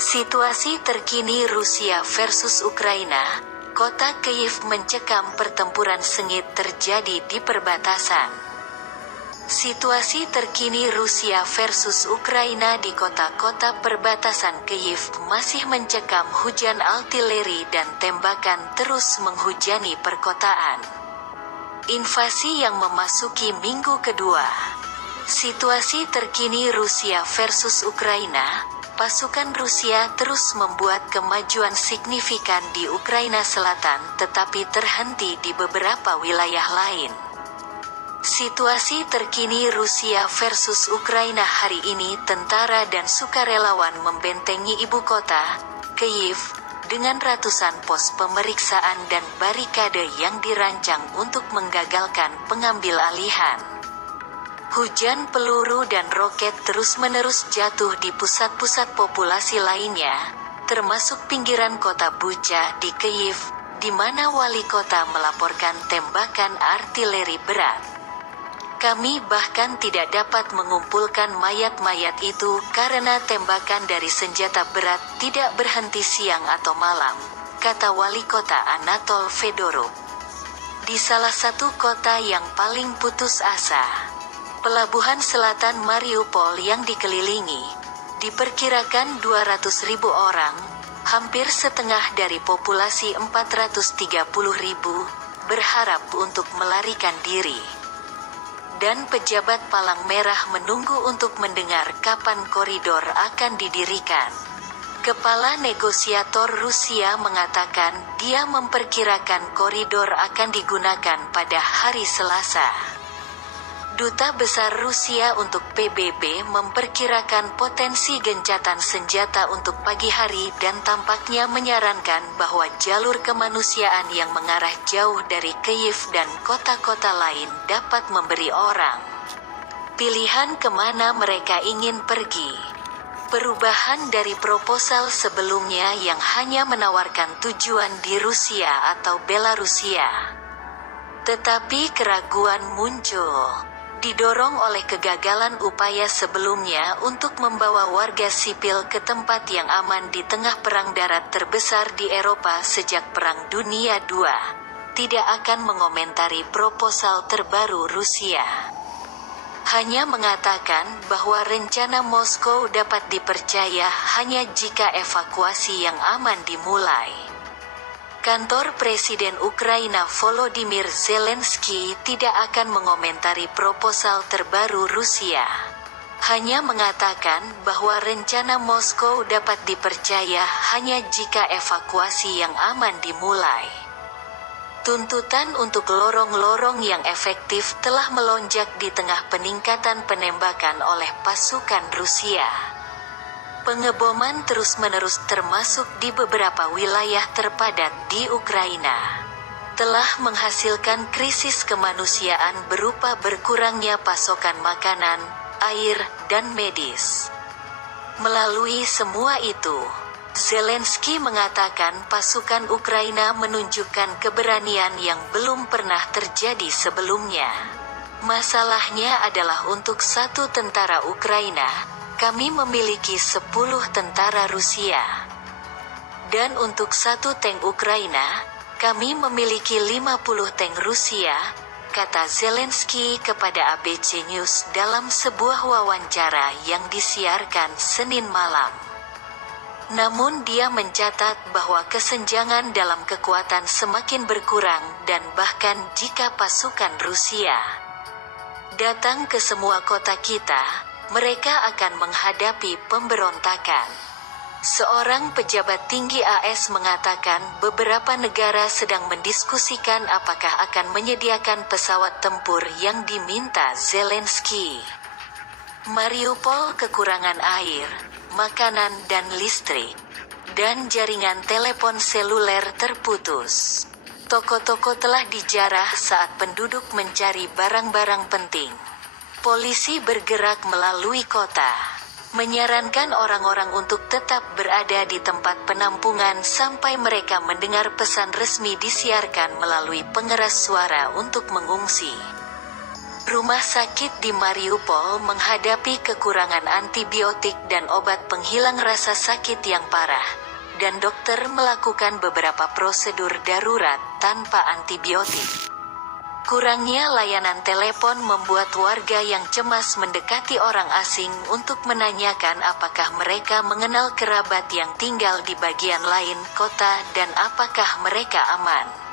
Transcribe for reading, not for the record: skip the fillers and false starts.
Situasi terkini Rusia versus Ukraina. Kota Kyiv mencekam, pertempuran sengit terjadi di perbatasan. Situasi terkini Rusia versus Ukraina di kota-kota perbatasan Kyiv masih mencekam. Hujan artileri dan tembakan terus menghujani perkotaan. Invasi yang memasuki minggu kedua. Situasi terkini Rusia versus Ukraina. Pasukan Rusia terus membuat kemajuan signifikan di Ukraina Selatan, tetapi terhenti di beberapa wilayah lain. Situasi terkini Rusia versus Ukraina hari ini. Tentara dan sukarelawan membentengi ibu kota, Kyiv, dengan ratusan pos pemeriksaan dan barikade yang dirancang untuk menggagalkan pengambil alihan. Hujan peluru dan roket terus-menerus jatuh di pusat-pusat populasi lainnya, termasuk pinggiran kota Bucha di Kyiv, di mana wali kota melaporkan tembakan artileri berat. Kami bahkan tidak dapat mengumpulkan mayat-mayat itu karena tembakan dari senjata berat tidak berhenti siang atau malam, kata wali kota Anatol Fedorov. Di salah satu kota yang paling putus asa, pelabuhan selatan Mariupol yang dikelilingi, diperkirakan 200.000 orang, hampir setengah dari populasi 430.000, berharap untuk melarikan diri. Dan pejabat Palang Merah menunggu untuk mendengar kapan koridor akan didirikan. Kepala negosiator Rusia mengatakan dia memperkirakan koridor akan digunakan pada hari Selasa. Duta Besar Rusia untuk PBB memperkirakan potensi gencatan senjata untuk pagi hari dan tampaknya menyarankan bahwa jalur kemanusiaan yang mengarah jauh dari Kyiv dan kota-kota lain dapat memberi orang pilihan kemana mereka ingin pergi. Perubahan dari proposal sebelumnya yang hanya menawarkan tujuan di Rusia atau Belarusia. Tetapi keraguan muncul, didorong oleh kegagalan upaya sebelumnya untuk membawa warga sipil ke tempat yang aman di tengah perang darat terbesar di Eropa sejak Perang Dunia II. Tidak akan mengomentari proposal terbaru Rusia. Hanya mengatakan bahwa rencana Moskow dapat dipercaya hanya jika evakuasi yang aman dimulai. Kantor Presiden Ukraina Volodymyr Zelensky tidak akan mengomentari proposal terbaru Rusia. Hanya mengatakan bahwa rencana Moskow dapat dipercaya hanya jika evakuasi yang aman dimulai. Tuntutan untuk lorong-lorong yang efektif telah melonjak di tengah peningkatan penembakan oleh pasukan Rusia. Pengeboman terus-menerus termasuk di beberapa wilayah terpadat di Ukraina telah menghasilkan krisis kemanusiaan berupa berkurangnya pasokan makanan, air, dan medis. Melalui semua itu, Zelensky mengatakan pasukan Ukraina menunjukkan keberanian yang belum pernah terjadi sebelumnya. Masalahnya adalah untuk satu tentara Ukraina, kami memiliki 10 tentara Rusia. Dan untuk satu tank Ukraina, kami memiliki 50 tank Rusia, kata Zelensky kepada ABC News dalam sebuah wawancara yang disiarkan Senin malam. Namun dia mencatat bahwa kesenjangan dalam kekuatan semakin berkurang dan bahkan jika pasukan Rusia datang ke semua kota kita, mereka akan menghadapi pemberontakan. Seorang pejabat tinggi AS mengatakan beberapa negara sedang mendiskusikan apakah akan menyediakan pesawat tempur yang diminta Zelensky. Mariupol kekurangan air, makanan dan listrik, dan jaringan telepon seluler terputus. Toko-toko telah dijarah saat penduduk mencari barang-barang penting. Polisi bergerak melalui kota, menyarankan orang-orang untuk tetap berada di tempat penampungan sampai mereka mendengar pesan resmi disiarkan melalui pengeras suara untuk mengungsi. Rumah sakit di Mariupol menghadapi kekurangan antibiotik dan obat penghilang rasa sakit yang parah, dan dokter melakukan beberapa prosedur darurat tanpa antibiotik. Kurangnya layanan telepon membuat warga yang cemas mendekati orang asing untuk menanyakan apakah mereka mengenal kerabat yang tinggal di bagian lain kota dan apakah mereka aman.